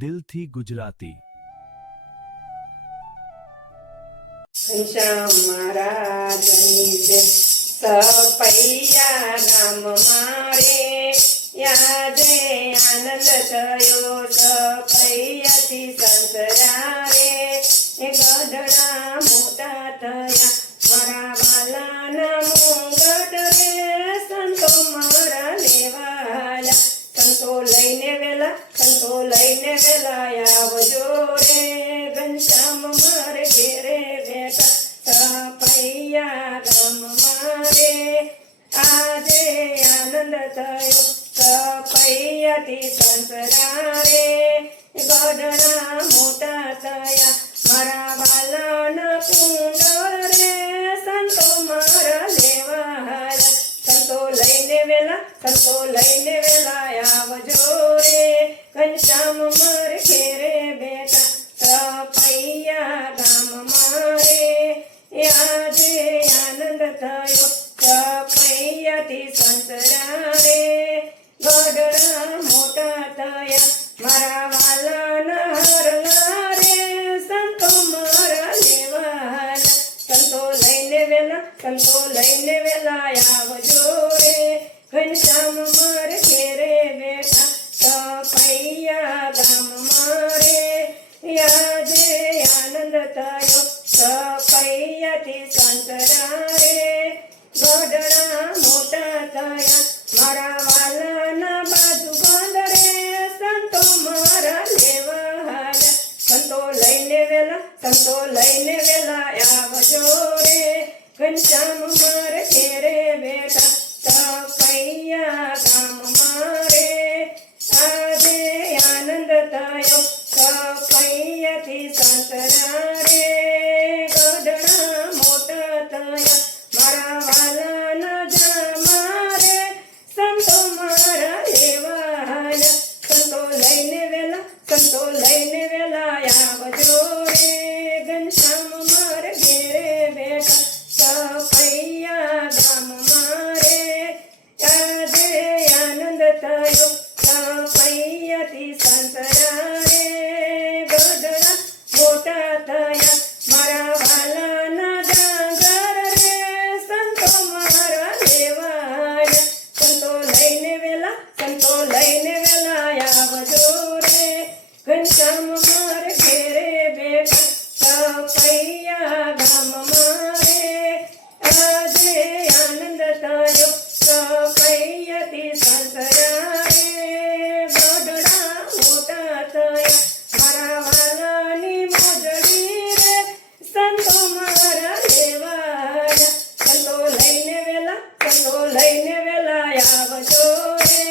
દિલથી ગુજરાતી। ઘનશ્યામ મહારાજની જય। સપૈયા ગામ મારે યાદે આનંદ થયો। સપૈયાથી સંસરારે ગઢડા મોટા થયા। મારા વાલાના મુંગટ રે સંતો મારા લેવાયા। સંતો લઈને વેલા આવજો રે। ઘનશ્યામ મારે ઘેરે બેઠા સપૈયા ગામ મારે આજે આનંદ થયો। સપૈયાથી સંસરારે ગઢડા મોટા થયા। મારા વાલાના કુંડળ રે સંતો મારા લેવાયા। સંતો લઈને વેલા આવજો રે। ઘનશ્યામ મારે ઘેરે બેઠા સપૈયા ગામ મારે આજે આનંદ થયો। સપૈયાથી સંસરારે ગઢડા મોટા થયા। મારા વાલાના હરલા રે સંતો મારા લેવાયા। સંતો લઈને વેલા આવજો રે। ઘનશ્યામ મારે ઘેરે બેઠા સપૈયા ગામ મારે આજે આનંદ થયો। સપૈયાથી સંસરારે ગઢડા મોટા થયા। મારા વાલાના બાજુ બંધ રે સંતો મારા લેવાયા। સંતો લઈને વેલા આવજો રે। ઘનશ્યામ મારે ઘેરે બેઠા સપૈયા ગામ મારે આજે આનંદ થયો। સપૈયાથી સંસરારે ગઢડા મોટા થયા। મારા વાલાના જામારે સંતો મારા લેવાયા। સંતો લઈને વેલા આવજો રે। ઘનશ્યામ મારે ઘેરે બેઠા સપૈયા ગામ મારે આજે આનંદ થયો। સપૈયાથી સંસરારે ગઢડા મોટા થયા। મારા વાલાના ડાંગર રે સંતો મારા લેવાયા। સંતો લઈને વેલા આવજો રે। ઘનશ્યામ મારે ઘેરે બેઠા સપૈયા ગામ મારે આજે આનંદ થયો। સપૈયાથી સંસરારે ગઢડા મોટા થયા। મારા વાલાની મોજડી રે સંતો મારા લેવાયા। સંતો લઈને વેલા આવજો રે।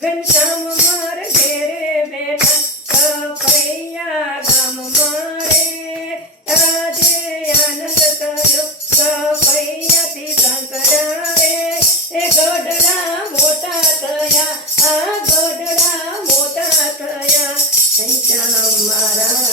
ઘનશ્યામ મારે ઘેરે બેઠા સપૈયા ગામ મારે આજે આનંદ થયો। સપૈયાથી સંસરારે ગઢડા મોટા થયા। આ ગઢડા મોટા થયા। ઘનશ્યામ મારા